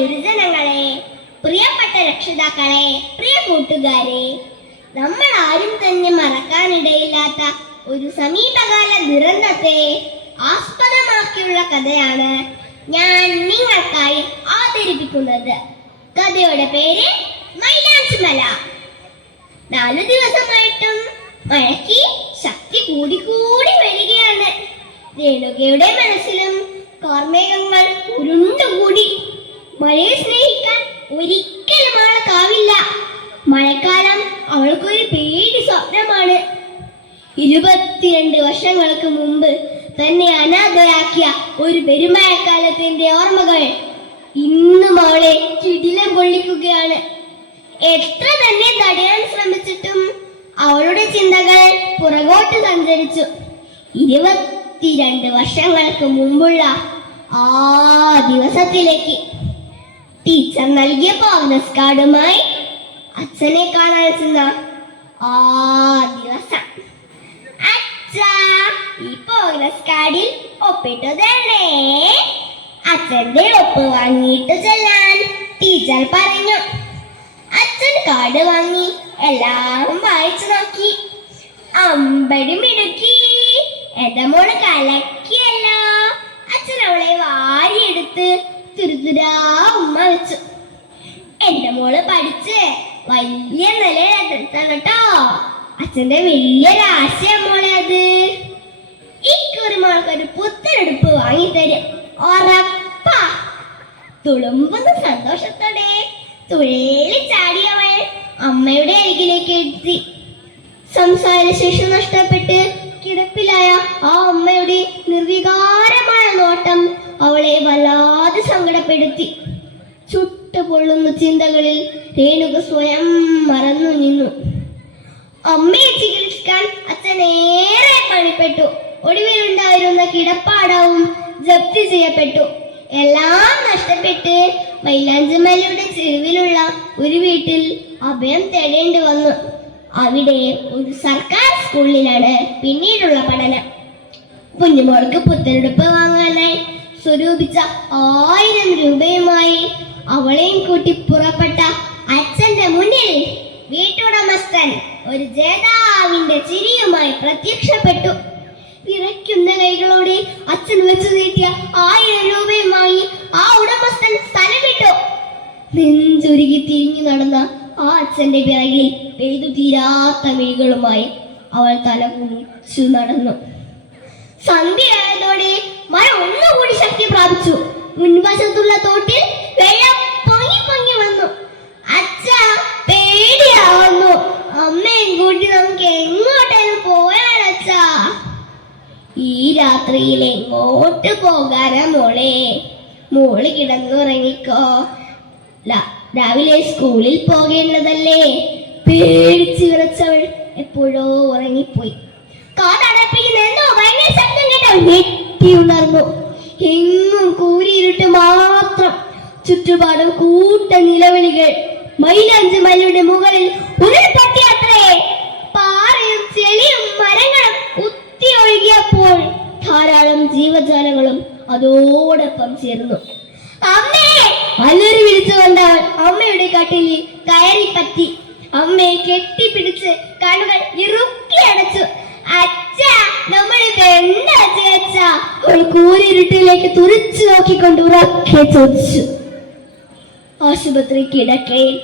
ഗുരുജനങ്ങളെ, പ്രിയപ്പെട്ട രക്ഷിതാക്കളെ, പ്രിയ കൂട്ടുകാരെ, നമ്മൾ ആരും തന്നെ മറക്കാനിടയില്ലാത്ത ഒരു സമീപകാല ദുരന്തത്തെ ആസ്പദമാക്കിയുള്ള കഥയാണ് ഞാൻ നിങ്ങൾക്കായി അവതരിപ്പിക്കുന്നത്. കഥയുടെ പേര് മൈലാഞ്ചി മല. 4 ദിവസമായിട്ടും മഴയ്ക്ക് ശക്തി കൂടി വരികയാണ്. രേണുകയുടെ മനസ്സിലും കാർമേഘങ്ങൾ ഉരുണ്ടുകൂടി. മഴയെ സ്നേഹിക്കാൻ ഒരിക്കലും അവൾക്കാവില്ല. മഴക്കാലം അവൾക്കൊരു പേടി സ്വപ്നമാണ്. 22 വർഷങ്ങൾക്ക് മുമ്പ് തന്നെ അനാഥയാക്കിയ ഒരു പെരുമഴക്കാലത്തിന്റെ ഓർമ്മകൾ ഇന്നും അവളെ ചുടിലം കൊള്ളിക്കുകയാണ്. എത്ര തന്നെ തടയാൻ ശ്രമിച്ചിട്ടും അവളുടെ ചിന്തകൾ പുറകോട്ട് സഞ്ചരിച്ചു. 22 വർഷങ്ങൾക്ക് മുമ്പുള്ള ആ ദിവസത്തിലേക്ക്. ടീച്ചർ നൽകിയ പ്രോഗ്രസ് കാർഡുമായി അച്ഛനെ കാണാൻ ചെന്ന ആ ദിവസം. അച്ഛാ, ഈ പ്രോഗ്രസ് കാർഡിൽ ഒപ്പിട്ടു തരണേ. അച്ഛന്റെ ഒപ്പ് വാങ്ങിയിട്ട് ചെല്ലാൻ ടീച്ചർ പറഞ്ഞു. അച്ഛൻ കാർഡ് വാങ്ങി എല്ലാം വായിച്ചു നോക്കി. അമ്പടി മിടുക്കി, എന്റെ മോള് കലക്കിയല്ലോ. അച്ഛൻ അവളെ വാരിയെടുത്ത് തുരുതുരാ ഉമ്മ വെച്ചു. എന്റെ മോള് പഠിച്ച് വലിയ നിലയിലെത്താൻ കേട്ടോ. അച്ഛന്റെ വലിയൊരു ആശയം മോളെ അത്. ഇക്കുറി മോൾക്കൊരു പുത്തനെടുപ്പ് വാങ്ങിത്തരും, ഉറപ്പാ. തുളുമ്പുന്ന സന്തോഷത്തോടെ തുള്ളി ചാടിയവൾ അമ്മയുടെ അരികിലേക്ക് എത്തി. സംസാരശേഷി നഷ്ടപ്പെട്ട് കിടപ്പിലായ ആ അമ്മയുടെ നിർവികാരമായ നോട്ടം അവളെ വല്ലാതെ സങ്കടപ്പെടുത്തി. ചുട്ടുപൊള്ളുന്ന ചിന്തകളിൽ രേണുക സ്വയം മറന്നു നിന്നു. അമ്മയെ ചികിത്സിക്കാൻ അച്ഛനേറെ പണിപ്പെട്ടു. ഒടുവിലുണ്ടായിരുന്ന കിടപ്പാടവും ജപ്തി ചെയ്യപ്പെട്ടു. എല്ലാം നഷ്ടപ്പെട്ട് മൈലാഞ്ചിമലയുടെ ചെരുവിലുള്ള ഒരു വീട്ടിൽ അഭയം തേടേണ്ടി വന്നു. അവിടെ ഒരു സർക്കാർ സ്കൂളിലാണ് പിന്നീടുള്ള പഠനം. കുഞ്ഞുമോൾക്ക് പുത്തനെടുപ്പ് വാങ്ങാനായി സ്വരൂപിച്ച 1000 രൂപയുമായി അവളെയും കൂട്ടി പുറപ്പെട്ട അച്ഛന്റെ മുന്നിൽ വീട്ടുടമസ്ഥൻ ഒരു ജേതാവിന്റെ ചിരിയുമായി പ്രത്യക്ഷപ്പെട്ടു. വിറയ്ക്കുന്ന കൈകളോടെ അച്ഛൻ വെച്ചു നീട്ടിയ 1000 രൂപയുമായി ആ ഉടമസ്ഥൻ സ്ഥലം വിട്ടു. നെഞ്ചുരുകി തിരിഞ്ഞു നടന്ന ആ അച്ഛന്റെ പിറകിൽ പെയ്തു തീരാത്ത മിഴികളുമായി അവൾ തല കുനിച്ചു നടന്നു. സന്ധ്യയായതോടെ മഴ ഒന്നുകൂടി ശക്തി പ്രാപിച്ചു. മുൻവശത്തുള്ള തോട്ടിൽ വെള്ളം പൊങ്ങി വന്നു. അച്ഛാ, പേടിയാവുന്നു. അമ്മയും കൂട്ടി നമുക്ക് എങ്ങോട്ടേലും പോയാലച്ഛാ. ഈ രാത്രിയിൽ എങ്ങോട്ട് പോകാനാ മോളെ? മോള് കിടന്നുറങ്ങിക്കോ. രാവിലെ സ്കൂളിൽ പോകേണ്ടതല്ലേ. പേടിച്ച് വിറച്ചവൾ എപ്പോഴോ ഉറങ്ങിപ്പോയി. കാതടപ്പിക്കുന്നോ ഭയങ്കര ശബ്ദം കേട്ടവൾ ഞെട്ടി ഉണർന്നു. എങ്ങും കൂരിരുട്ട് മാത്രം. ചുറ്റുപാടും കൂട്ട നിലവിളികൾ. മൈലാഞ്ചി മലയുടെ മുകളിൽ ഉരുൾപൊട്ടിയത്രേ. പാറയും ചെളിയും മരങ്ങളും കുത്തി ഒഴുകിയപ്പോൾ ധാരാളം ജീവജാലങ്ങളും അതോടൊപ്പം ചേർന്നു. അമ്മേ! അലറി വിളിച്ചുകൊണ്ടവൾ അമ്മയുടെ കട്ടിലിൽ കയറിപ്പറ്റി. അമ്മയെ കെട്ടിപ്പിടിച്ച് കണ്ണുകൾ ഇറുക്കി അടച്ചു. അച്ഛാ, നമ്മളിപ്പോ എന്താ ചെയ്യാ? അവൾ കൂരിരുട്ടിലേക്ക് തുറിച്ചു നോക്കിക്കൊണ്ട് ഉറക്കെ ചോദിച്ചു. ആശുപത്രി കിടക്കയിൽ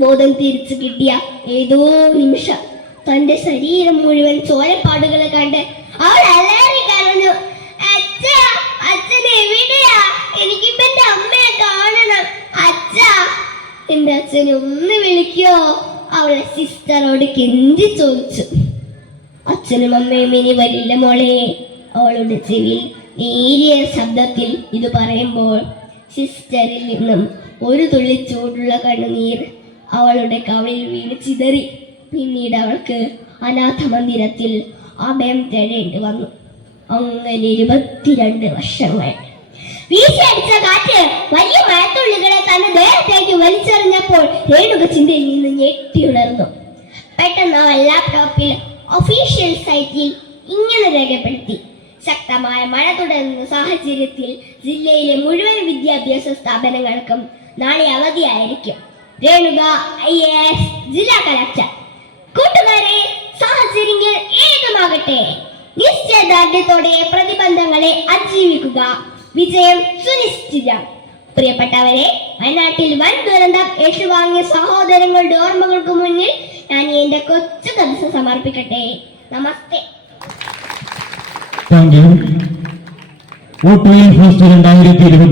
ബോധം തിരിച്ചു കിട്ടിയ ഏതോ നിമിഷം തന്റെ ശരീരം മുഴുവൻ ചോരപ്പാടുകളെ കണ്ട് അവൾ അലറി കരഞ്ഞു. അച്ഛാ, അച്ഛൻ എവിടെയാ? എനിക്കിപ്പോ എന്റെ അമ്മയെ കാണണം. അച്ഛാ, എന്റെ അച്ഛനെ ഒന്ന് വിളിക്കോ? അവളെ സിസ്റ്ററോട് കെഞ്ചി ചോദിച്ചു. അച്ഛനും അമ്മയും ഇനി വരില്ല മോളെ. അവളുടെ ചെവിയിൽ നേരിയ ശബ്ദത്തിൽ ഇത് പറയുമ്പോൾ സിസ്റ്ററിൽ നിന്നും ഒരു തുള്ളി ചൂടുള്ള കണ്ണുനീർ അവളുടെ കവിളിൽ വീണ് ചിതറി. പിന്നീട് അവൾക്ക് അനാഥ മന്ദിരത്തിൽ അഭയം തേടേണ്ടി വന്നു. അങ്ങനെ 22 വർഷങ്ങൾ. വീശിയടിച്ച കാറ്റ് വലിയ മഴത്തുള്ളികളെ തന്നെ നേരത്തേക്ക് വലിച്ചെറിഞ്ഞപ്പോൾ രേണുക ചിന്തയിൽ നിന്ന് ഞെട്ടിയുണർന്നു. പെട്ടെന്ന് അവൾ ലാപ്ടോപ്പിൽ ഒഫീഷ്യൽ സൈറ്റിൽ ഇങ്ങനെ രേഖപ്പെടുത്തി: ശക്തമായ ശക്തമായ മഴ തുടരുന്ന സാഹചര്യത്തിൽ ജില്ലയിലെ മുഴുവൻ വിദ്യാഭ്യാസ സ്ഥാപനങ്ങൾക്കും നാളെ അവധിയായിരിക്കും. രേണുക IAS ജില്ലാ കളക്ടർ. കൂട്ടുകാരെ, സാഹചര്യങ്ങൾ ഏതുമാകട്ടെ, നിശ്ചയദാർഢ്യത്തോടെ പ്രതിബന്ധങ്ങളെ അതിജീവിക്കുക. വിജയം സുനിശ്ചിതം. പ്രിയപ്പെട്ടവരെ, വയനാട്ടിൽ വൻ ദുരന്തം ഏറ്റുവാങ്ങിയ സഹോദരങ്ങളുടെ ഓർമ്മകൾക്ക് മുന്നിൽ ഞാൻ എന്റെ കൊച്ചു കഥ സമർപ്പിക്കട്ടെ. നമസ്തേ. Thank you. Vote first 2024